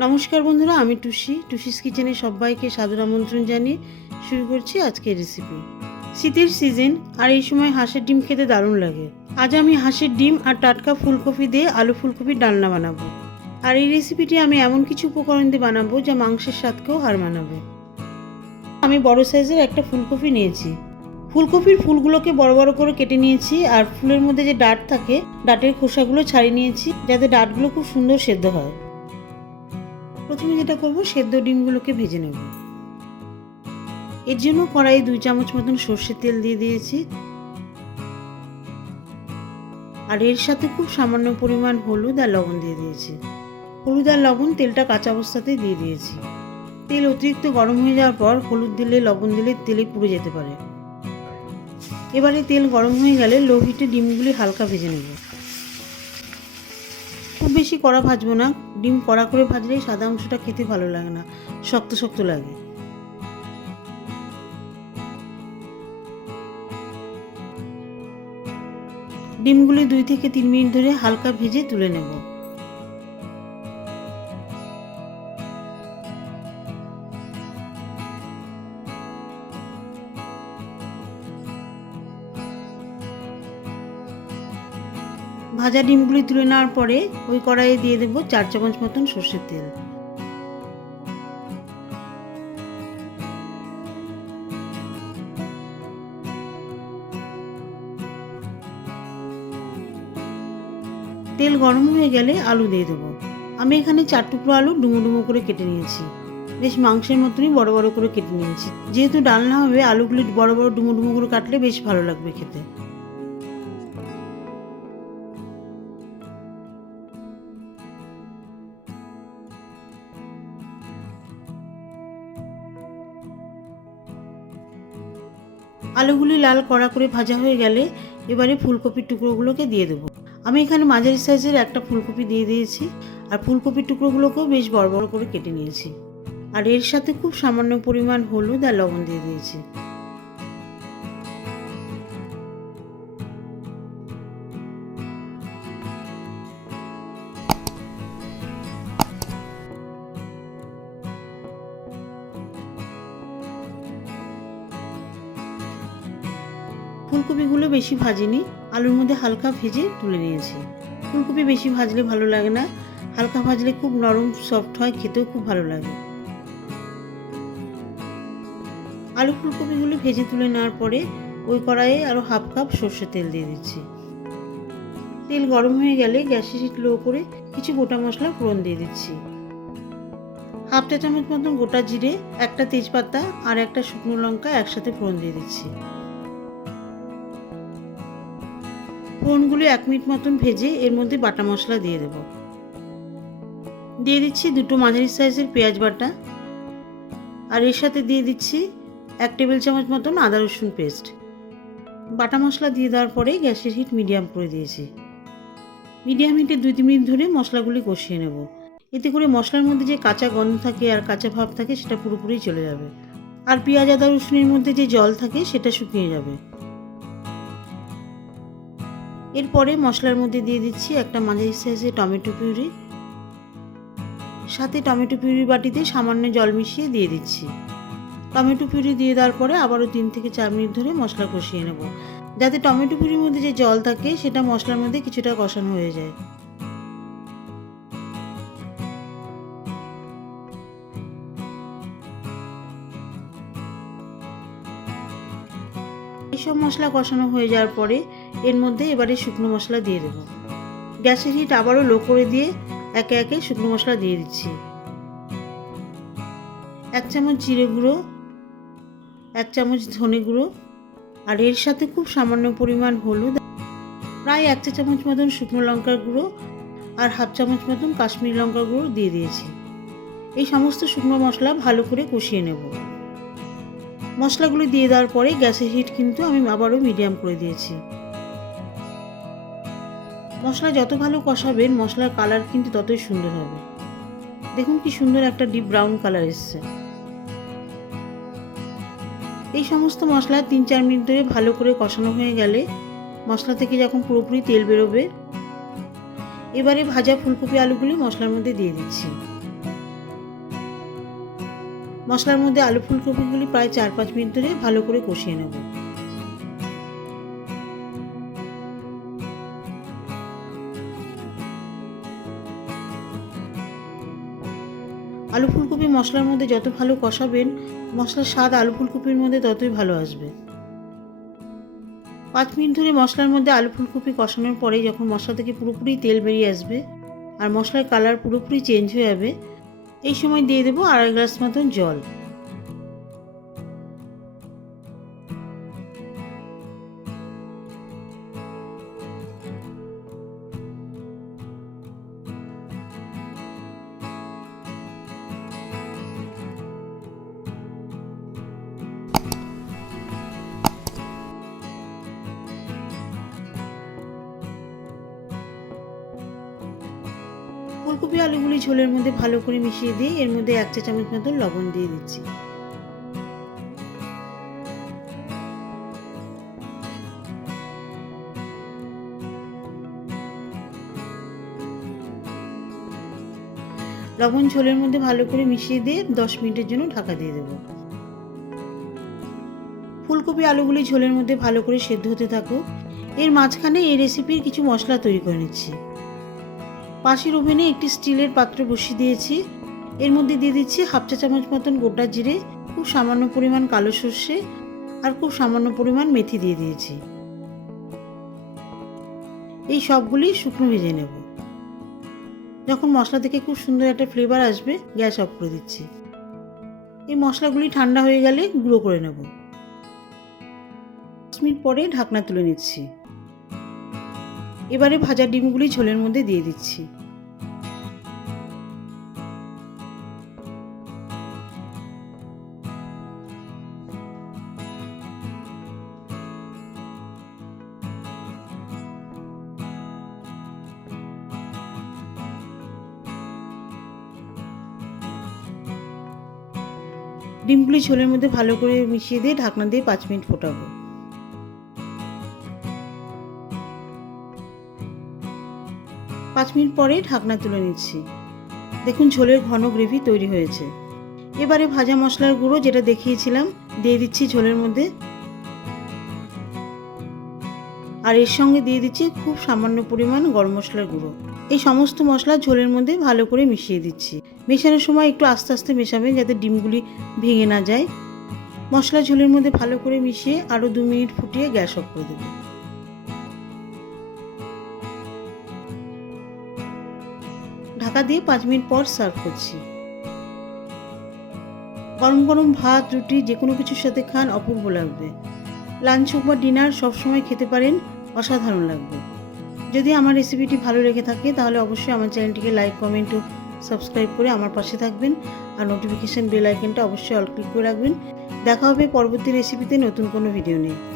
নমস্কার বন্ধুরা, আমি টুসি। টুসিস কিচেনে সবাইকে সাদর আমন্ত্রণ জানিয়ে শুরু করছি আজকের রেসিপি শীতের সিজন আর এই সময় হাঁসের ডিম খেতে দারুণ লাগে। আজ আমি হাঁসের ডিম আর টাটকা ফুলকপি দিয়ে আলু ফুলকপির ডালনা বানাবো। আর এই রেসিপিটি আমি এমন কিছু উপকরণ দিয়ে বানাবো যা মাংসের স্বাদকেও হার মানাবে। আমি বড় সাইজের একটা ফুলকপি নিয়েছি। ফুলকপির ফুলগুলোকে বড় বড় করে কেটে নিয়েছি আর ফুলের মধ্যে যে ডাট থাকে, ডাটের খোসাগুলো ছাড়িয়ে নিয়েছি যাতে ডাটগুলো খুব সুন্দর সেদ্ধ হয়। প্রথমে যেটা করব, সেদ্ধ ডিমগুলোকে ভেজে নেব। এর জন্য কড়াইয়ে দুই চামচ মতন সর্ষের তেল দিয়ে দিয়েছি। আর এর সাথে খুব সামান্য পরিমাণ হলুদ আর লবণ দিয়ে দিয়েছি। হলুদ আর লবণ তেলটা কাঁচা অবস্থাতেই দিয়ে দিয়েছি। তেল অতিরিক্ত গরম হয়ে যাওয়ার পর হলুদ দিলে, লবণ দিলে তেলে পুড়ে যেতে পারে। এবারে তেল গরম হয়ে গেলে লো হিটে ডিমগুলি হালকা ভেজে নেব। বেশি কড়া ভাজবো না। ডিম কড়া করে ভাজলে সাদা অংশটা খেতে ভালো লাগে না। শক্ত শক্ত লাগে। ডিমগুলি দুই থেকে তিন মিনিট ধরে হালকা ভেজে তুলে নেব। ভাজা ডিমগুলি তুলে নেওয়ার পরে ওই কড়াইয়ে দিয়ে দেবো চার চামচ মতন সর্ষের তেল। তেল গরম হয়ে গেলে আলু দিয়ে দেবো। আমি এখানে চার টুকরো আলু ডুমো ডুমো করে কেটে নিয়েছি। বেশ মাংসের মতনই বড় বড় করে কেটে নিয়েছি। যেহেতু ডালনা হবে, আলুগুলি বড় বড় ডুমো ডুমো করে কাটলে বেশ ভালো লাগবে খেতে। আলুগুলি লাল কড়া করে ভাজা হয়ে গেলে এবারে ফুলকপির টুকরোগুলোকে দিয়ে দেবো। আমি এখানে মাঝারি সাইজের একটা ফুলকপি দিয়ে দিয়েছি আর ফুলকপির টুকরোগুলোকেও বেশ বড় বড় করে কেটে নিয়েছি। আর এর সাথে খুব সামান্য পরিমাণ হলুদ আর লবণ দিয়ে দিয়েছি। ফুলকপিগুলো বেশি ভাজিনি, আলুর মধ্যে হালকা ভেজে তুলে নিয়েছি। ফুলকপি বেশি ভাজলে ভালো লাগে না, হালকা ভাজলে খুব নরম সফট হয়, খেতেও খুব ভালো লাগে। আলু ফুলকপিগুলো ভেজে তুলে নেওয়ার পরে ওই কড়াইয়ে আরও হাফ কাপ সর্ষের তেল দিয়ে দিচ্ছি। তেল গরম হয়ে গেলে গ্যাসের হিট লো করে কিছু গোটা মশলা ফোড়ন দিয়ে দিচ্ছি। হাফ চা চামচ মতন গোটা জিরে, একটা তেজপাতা আর একটা শুকনো লঙ্কা একসাথে ফোড়ন দিয়ে দিচ্ছি। ফোড়নগুলো এক মিনিট মতন ভেজে এর মধ্যে বাটা মশলা দিয়ে দেব। দিয়ে দিচ্ছি দুটো মাঝারি সাইজের পেঁয়াজ বাটা। আর এর সাথে দিয়ে দিচ্ছি এক টেবিল চামচ মতন আদা রসুন পেস্ট। বাটা মশলা দিয়ে দেওয়ার পরে গ্যাসের হিট মিডিয়াম করে দিয়েছি। মিডিয়াম হিটে দুই তিন মিনিট ধরে মশলাগুলি কষিয়ে নেব। এতে করে মশলার মধ্যে যে কাঁচা গন্ধ থাকে আর কাঁচা ভাব থাকে সেটা পুরোপুরি চলে যাবে। আর পেঁয়াজ, আদা, রসুনের মধ্যে যে জল থাকে সেটা শুকিয়ে যাবে। এরপরে মশলার মধ্যে দিয়ে দিচ্ছি একটা মাঝারি সাইজে টমেটো পিউরি। সাথে টমেটো পিউরি বাটিতে সামান্য জল মিশিয়ে দিয়ে দিচ্ছি। টমেটো পিউরি দিয়ে দেওয়ার পরে আবারও তিন থেকে চার মিনিট ধরে মশলা কষিয়ে নেব। যাতে টমেটো পিউরির মধ্যে যে জল থাকে, সেটা মশলার মধ্যে কিছুটা কষানো হয়ে যায়। এইসব মশলা কষানো হয়ে যাওয়ার পরে এর মধ্যে এবারে শুকনো মশলা দিয়ে দেব। গ্যাসের হিট আবারও লো করে দিয়ে একে একে শুকনো মশলা দিয়ে দিচ্ছি। এক চামচ জিরে গুঁড়ো, এক চামচ ধনে গুঁড়ো, আর এর সাথে খুব সামান্য পরিমাণ হলুদ, প্রায় এক চা চামচ মতন শুকনো লঙ্কার গুঁড়ো, আর হাফ চামচ মতন কাশ্মীরি লঙ্কার গুঁড়ো দিয়ে দিয়েছি। এই সমস্ত শুকনো মশলা ভালো করে কষিয়ে নেব। মশলাগুলি দিয়ে দেওয়ার পরে গ্যাসের হিট কিন্তু আমি আবারও মিডিয়াম করে দিয়েছি। মশলা যত ভালো কষাবেন, মশলার কালার কিন্তু ততই সুন্দর হবে। দেখুন কি সুন্দর একটা ডিপ ব্রাউন কালার এসছে। এই সমস্ত মশলা তিন চার মিনিট ধরে ভালো করে কষানো হয়ে গেলে মশলা থেকে যখন পুরোপুরি তেল বেরোবে, এবারে ভাজা ফুলকপি আলুগুলি মশলার মধ্যে দিয়ে দিচ্ছি। মশলার মধ্যে আলু ফুলকপিগুলি প্রায় চার পাঁচ মিনিট ধরে ভালো করে কষিয়ে নেব। আলু ফুলকপি মশলার মধ্যে যত ভালো কষাবেন, মশলার স্বাদ আলু ফুলকপির মধ্যে ততই ভালো আসবে। পাঁচ মিনিট ধরে মশলার মধ্যে আলু ফুলকপি কষানোর পরে যখন মশলা থেকে পুরোপুরি তেল বেরিয়ে আসবে আর মশলার কালার পুরোপুরি চেঞ্জ হয়ে যাবে, এই সময় দিয়ে দেবো আড়াই গ্লাস মতন জল। ফুলকপি, আলুগুলি ঝোলের মধ্যে ভালো করে মিশিয়ে দিয়ে এর মধ্যে এক চা চামচ মতো লবণ দিয়ে দিচ্ছি। লবণ ঝোলের মধ্যে ভালো করে মিশিয়ে দিয়ে দশ মিনিটের জন্য ঢাকা দিয়ে দেবো। ফুলকপি, আলুগুলি ঝোলের মধ্যে ভালো করে সেদ্ধ হতে থাকুক। এর মাঝখানে এই রেসিপির কিছু মশলা তৈরি করে নিচ্ছি। পাশের ওভেনে একটি স্টিলের পাত্র বসিয়ে দিয়েছি। এর মধ্যে দিয়ে দিচ্ছি হাফ চা চামচ মতন গোটা জিরে, খুব সামান্য পরিমাণ কালো সর্ষে আর খুব সামান্য পরিমাণ মেথি দিয়ে দিয়েছি। এই সবগুলি শুকনো ভেজে নেব। যখন মশলা থেকে খুব সুন্দর একটা ফ্লেভার আসবে, গ্যাস অফ করে দিচ্ছি। এই মশলাগুলি ঠান্ডা হয়ে গেলে গুঁড়ো করে নেব। পাঁচ মিনিট পরে ঢাকনা তুলে নিচ্ছি। এবারে ভাজা ডিমগুলি ঝোলের মধ্যে দিয়ে দিচ্ছি। ডিমগুলি ঝোলের মধ্যে ভালো করে মিশিয়ে দিয়ে ঢাকনা দিয়ে পাঁচ মিনিট ফোটাবো। পাঁচ মিনিট পরে ঢাকনা তুলে নিচ্ছি। দেখুন ঝোলের ঘন গ্রেভি তৈরি হয়েছে। এবারে ভাজা মশলার গুঁড়ো যেটা দেখিয়েছিলাম, দিয়ে দিচ্ছি ঝোলের মধ্যে। আর এর সঙ্গে দিয়ে দিচ্ছি খুব সামান্য পরিমাণ গরম মশলার গুঁড়ো। এই সমস্ত মশলা ঝোলের মধ্যে ভালো করে মিশিয়ে দিচ্ছি। মেশানোর সময় একটু আস্তে আস্তে মেশাবেন যাতে ডিমগুলি ভেঙে না যায়। মশলা ঝোলের মধ্যে ভালো করে মিশিয়ে আরও দু মিনিট ফুটিয়ে গ্যাস অফ করে দেবেন। ঢাকা দিয়ে পাঁচ মিনিট পর সার্ভ করছি। গরম গরম ভাত, রুটি, যে কোনো কিছুর সাথে খান অপূর্ব লাগবে। লাঞ্চ হোক বা ডিনার সবসময় খেতে পারেন, অসাধারণ লাগবে। যদি আমার রেসিপিটি ভালো লেগে থাকে, তাহলে অবশ্যই আমার চ্যানেলটিকে লাইক, কমেন্ট ও সাবস্ক্রাইব করে আমার পাশে থাকবেন। আর নোটিফিকেশান বেল আইকনটা অবশ্যই অল ক্লিক করে রাখবেন। দেখা হবে পরবর্তী রেসিপিতে নতুন কোনো ভিডিও নিয়ে।